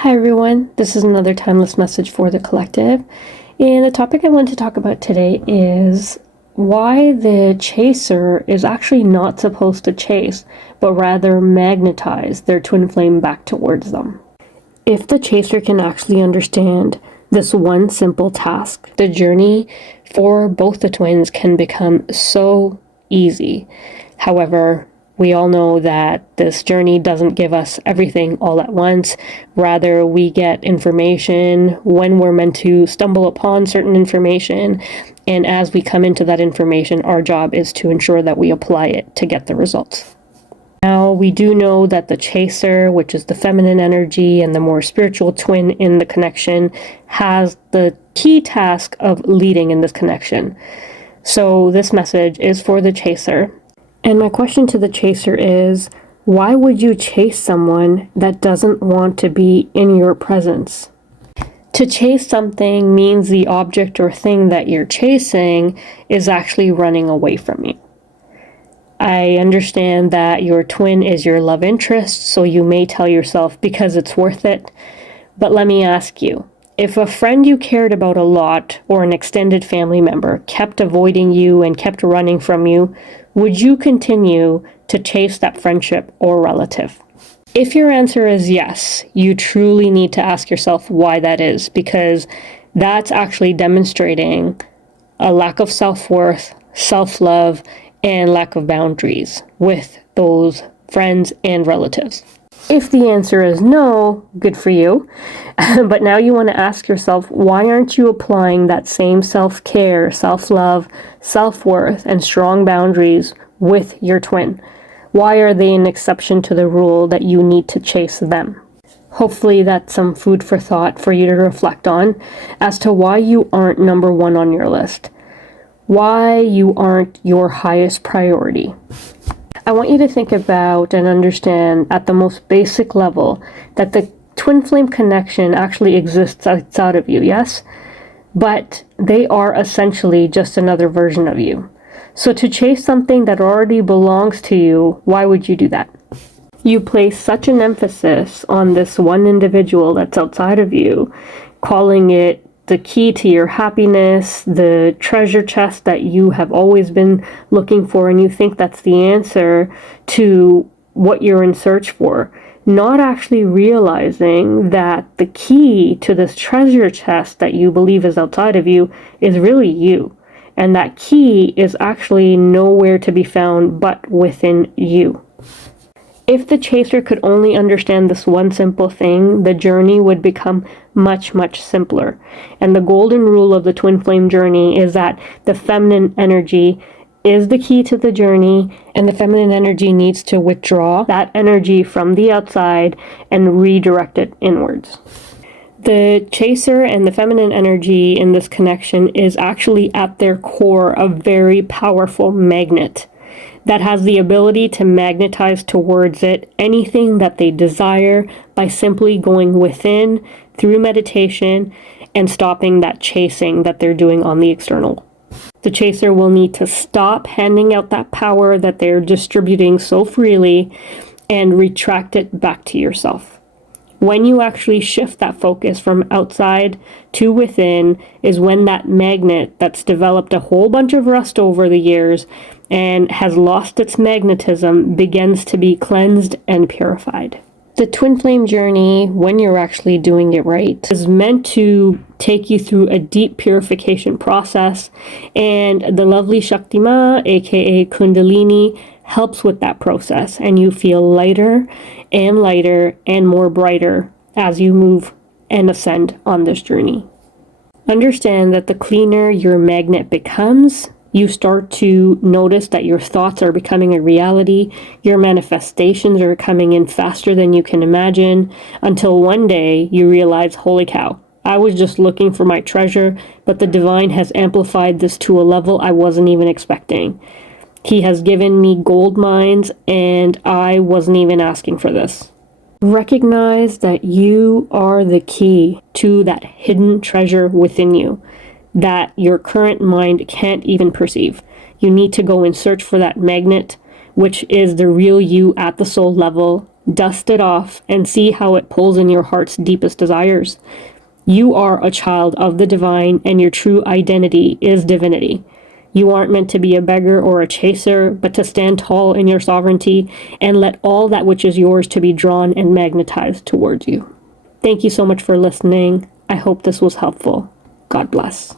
Hi everyone, this is another timeless message for the collective, and the topic I want to talk about today is why the chaser is actually not supposed to chase, but rather magnetize their twin flame back towards them. If the chaser can actually understand this one simple task, the journey for both the twins can become so easy. However, we all know that this journey doesn't give us everything all at once. Rather, we get information when we're meant to stumble upon certain information. And as we come into that information, our job is to ensure that we apply it to get the results. Now, we do know that the chaser, which is the feminine energy and the more spiritual twin in the connection, has the key task of leading in this connection. So this message is for the chaser. And my question to the chaser is, why would you chase someone that doesn't want to be in your presence? To chase something means the object or thing that you're chasing is actually running away from you. I understand that your twin is your love interest, so you may tell yourself because it's worth it. But let me ask you, if a friend you cared about a lot or an extended family member kept avoiding you and kept running from you, would you continue to chase that friendship or relative? If your answer is yes, you truly need to ask yourself why that is, because that's actually demonstrating a lack of self-worth, self-love, and lack of boundaries with those friends and relatives. If the answer is no, good for you. But now you want to ask yourself, why aren't you applying that same self-care, self-love, self-worth, and strong boundaries with your twin? Why are they an exception to the rule that you need to chase them? Hopefully that's some food for thought for you to reflect on as to why you aren't number one on your list. Why you aren't your highest priority. I want you to think about and understand at the most basic level that the twin flame connection actually exists outside of you, yes? But they are essentially just another version of you. So to chase something that already belongs to you, why would you do that? You place such an emphasis on this one individual that's outside of you, calling it the key to your happiness, the treasure chest that you have always been looking for, and you think that's the answer to what you're in search for, not actually realizing that the key to this treasure chest that you believe is outside of you is really you, and that key is actually nowhere to be found but within you. If the chaser could only understand this one simple thing, the journey would become much, much simpler. And the golden rule of the twin flame journey is that the feminine energy is the key to the journey, and the feminine energy needs to withdraw that energy from the outside and redirect it inwards. The chaser and the feminine energy in this connection is actually at their core a very powerful magnet that has the ability to magnetize towards it anything that they desire by simply going within through meditation and stopping that chasing that they're doing on the external. The chaser will need to stop handing out that power that they're distributing so freely and retract it back to yourself. When you actually shift that focus from outside to within is when that magnet that's developed a whole bunch of rust over the years and has lost its magnetism begins to be cleansed and purified. The twin flame journey, when you're actually doing it right, is meant to take you through a deep purification process, and the lovely Shakti Ma, aka Kundalini, helps with that process, and you feel lighter and more brighter as you move and ascend on this journey. Understand that the cleaner your magnet becomes, you start to notice that your thoughts are becoming a reality, your manifestations are coming in faster than you can imagine, until one day you realize, holy cow, I was just looking for my treasure, but the divine has amplified this to a level I wasn't even expecting. He has given me gold mines, and I wasn't even asking for this. Recognize that you are the key to that hidden treasure within you that your current mind can't even perceive. You need to go and search for that magnet, which is the real you at the soul level, Dust it off and see how it pulls in your heart's deepest desires. You are a child of the divine, and your true identity is divinity. You aren't meant to be a beggar or a chaser, but to stand tall in your sovereignty and let all that which is yours to be drawn and magnetized towards you. Thank you so much for listening. I hope this was helpful. God bless.